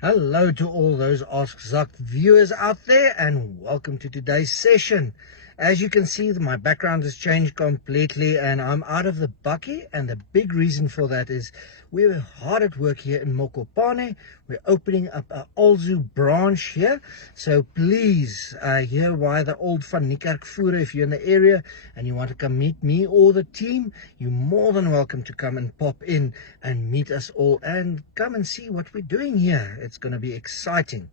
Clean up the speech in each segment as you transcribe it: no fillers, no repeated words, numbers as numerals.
Hello to all those Ask Zuck viewers out there, and welcome to today's session. As you can see, my background has changed completely and I'm out of the bakkie, and the big reason for that is we're hard at work here in Mokopane. We're opening up an Alzu branch here, so please hear why the old Van Niekerk Voere. If you're in the area and you want to come meet me or the team, you're more than welcome to come and pop in and meet us all and come and see what we're doing here. It's going to be exciting.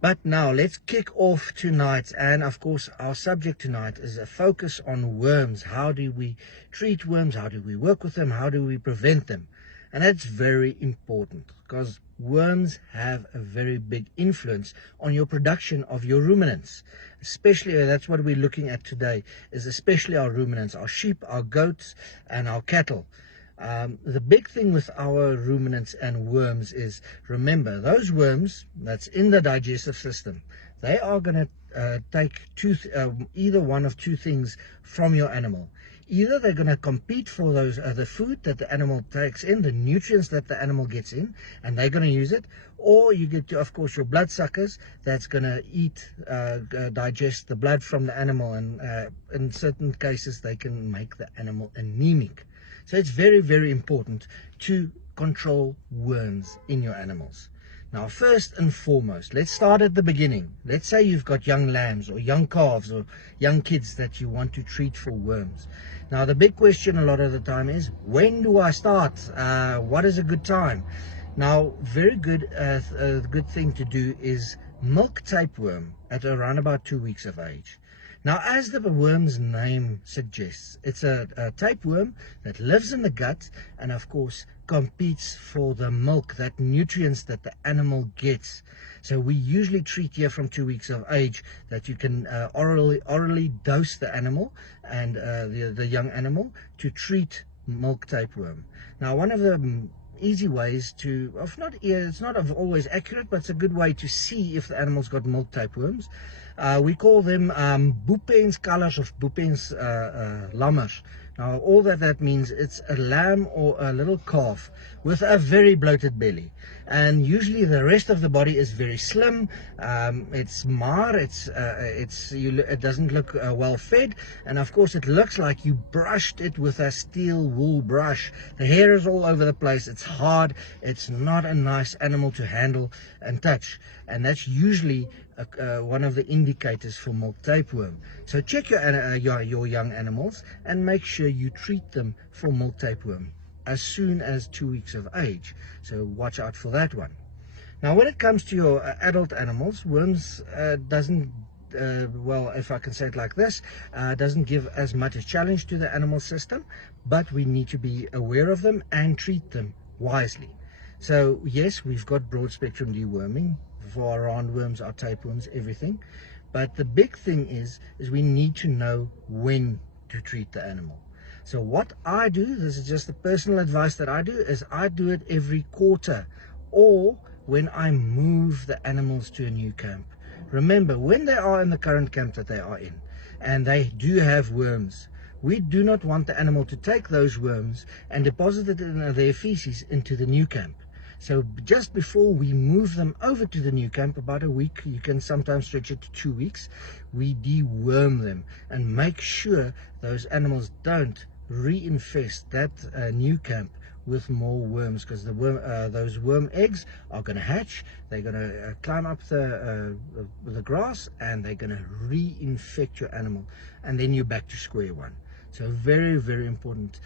But now let's kick off tonight, and of course our subject tonight is a focus on worms. How do we treat worms? How do we work with them? How do we prevent them? And that's very important because worms have a very big influence on your production of your ruminants. Especially, that's what we're looking at today, is especially our ruminants, our sheep, our goats and our cattle. The big thing with our ruminants and worms is, remember, those worms that's in the digestive system, they are going to take either one of two things from your animal. Either they're going to compete for those the food that the animal takes in, the nutrients that the animal gets in, and they're going to use it, or you get, of course, your bloodsuckers that's going to digest the blood from the animal, and in certain cases they can make the animal anemic. So it's very, very important to control worms in your animals. Now, first and foremost, let's start at the beginning. Let's say you've got young lambs or young calves or young kids that you want to treat for worms. Now, the big question a lot of the time is, when do I start? What is a good time? Now, very good, a good thing to do is milk tapeworm at around about 2 weeks of age. Now, as the worm's name suggests, it's a tapeworm that lives in the gut and, of course, competes for the milk, that nutrients that the animal gets. So we usually treat here from 2 weeks of age that you can orally dose the animal and the young animal to treat milk tapeworm. Now, one of the easy ways to, it's not always accurate, but it's a good way to see if the animal's got milk tapeworms. We call them Boepens kalvers of Boepens lammers. Now, all that means, it's a lamb or a little calf with a very bloated belly, and usually the rest of the body is very slim. It's maar, it doesn't look well fed, and of course it looks like you brushed it with a steel wool brush. The hair is all over the place. It's hard. It's not a nice animal to handle and touch, and that's usually one of the indicators for milk tapeworm. So check your young animals and make sure you treat them for milk tapeworm as soon as 2 weeks of age. So watch out for that one. Now, when it comes to your adult animals, worms doesn't, well, if I can say it like this, doesn't give as much a challenge to the animal system, but we need to be aware of them and treat them wisely. So yes, we've got broad spectrum deworming for our roundworms, our tapeworms, everything. But the big thing is we need to know when to treat the animal. So what I do, this is just the personal advice that I do, is I do it every quarter or when I move the animals to a new camp. Remember, when they are in the current camp that they are in and they do have worms, we do not want the animal to take those worms and deposit it in their feces into the new camp. So just before we move them over to the new camp, about a week, you can sometimes stretch it to 2 weeks, we deworm them and make sure those animals don't reinfest that new camp with more worms, because those worm eggs are going to hatch. They're going to climb up the grass and they're going to reinfect your animal, and then you're back to square one. So very, very important,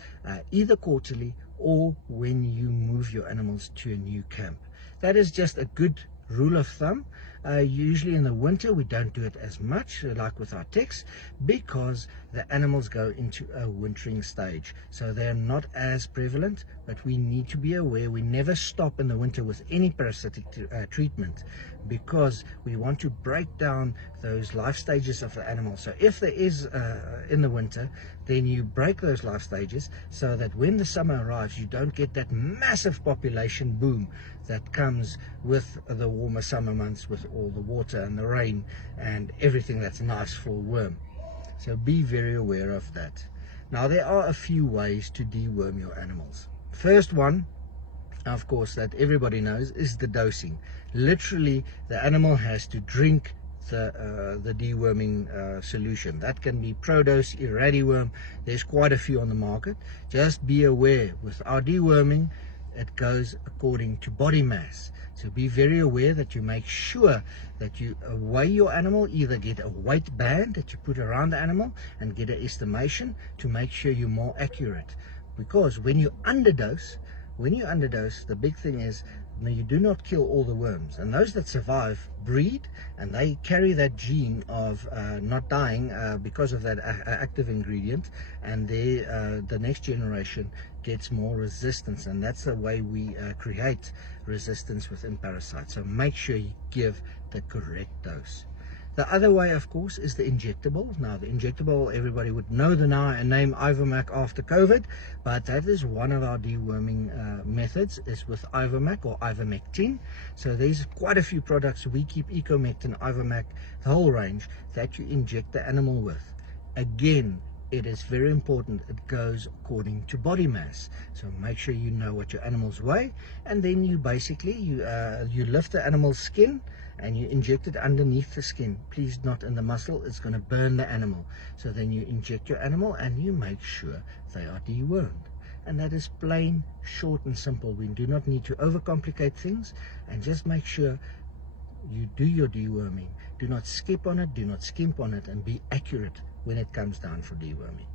either quarterly or when you move your animals to a new camp. That is just a good rule of thumb. Usually in the winter we don't do it as much, like with our ticks, because the animals go into a wintering stage, so they're not as prevalent. But we need to be aware, we never stop in the winter with any parasitic treatment, because we want to break down those life stages of the animal. So if there is in the winter, then you break those life stages so that when the summer arrives, you don't get that massive population boom that comes with the warmer summer months, with all the water and the rain and everything that's nice for a worm. So be very aware of that. Now, there are a few ways to deworm your animals. First one, of course, that everybody knows is the dosing. Literally, the animal has to drink the deworming solution. That can be Prodose, Irradiworm. There's quite a few on the market. Just be aware, with our deworming, it goes according to body mass. So be very aware that you make sure that you weigh your animal, either get a weight band that you put around the animal and get an estimation to make sure you're more accurate. Because when you underdose, the big thing is, you do not kill all the worms, and those that survive breed, and they carry that gene of not dying because of that active ingredient, and the next generation gets more resistance, and that's the way we create resistance within parasites. So make sure you give the correct dose. The other way, of course, is the injectable. Now, the injectable, everybody would know the name Ivermac after COVID, but that is one of our deworming methods, is with Ivermac or ivermectin. So there's quite a few products. We keep Ecomectin, Ivermac, the whole range that you inject the animal with. Again, it is very important it goes according to body mass. So make sure you know what your animals weigh, and then you basically you lift the animal's skin and you inject it underneath the skin. Please, not in the muscle, it's going to burn the animal. So then you inject your animal and you make sure they are dewormed. And that is plain, short and simple. We do not need to overcomplicate things, and just make sure you do your deworming. Do not skip on it, do not skimp on it, and be accurate when it comes down for deworming.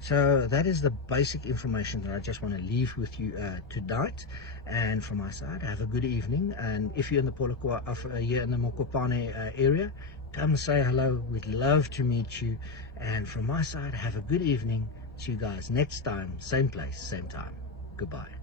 So that is the basic information that I just want to leave with you tonight. And from my side, have a good evening. And if you're in the Polokwane, here in the Mokopane area, come say hello. We'd love to meet you. And from my side, have a good evening. See you guys next time, same place, same time. Goodbye.